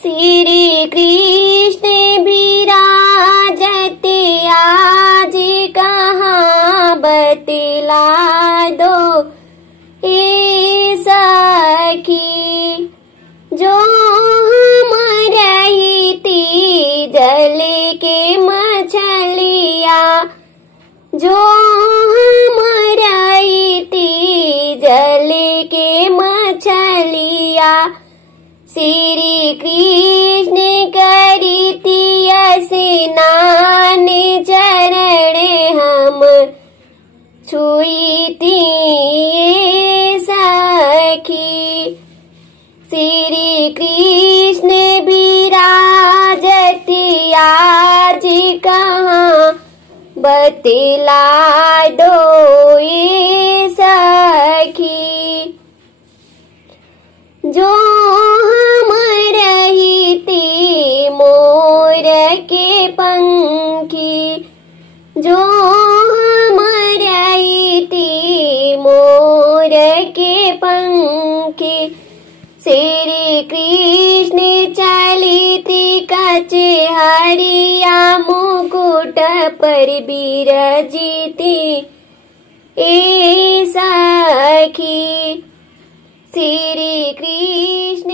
श्री कृष्ण विराजते आज कहाँ बतला दो ए सखी। जो हम रही थी जल के मछलिया, जो हम रही थी जल के मछलिया। श्री कृष्ण करी थी स्नान चरण हम छुई थी सखी। श्री कृष्ण विराजते आज कहाँ बतला दो ये सखी। जो हम रही थी मोर के पंखी, जो हम रही थी मोर के पंखी। श्री कृष्ण चली थी कचहरिया मुकुट पर विराजिती ए सखी। श्री कृष्ण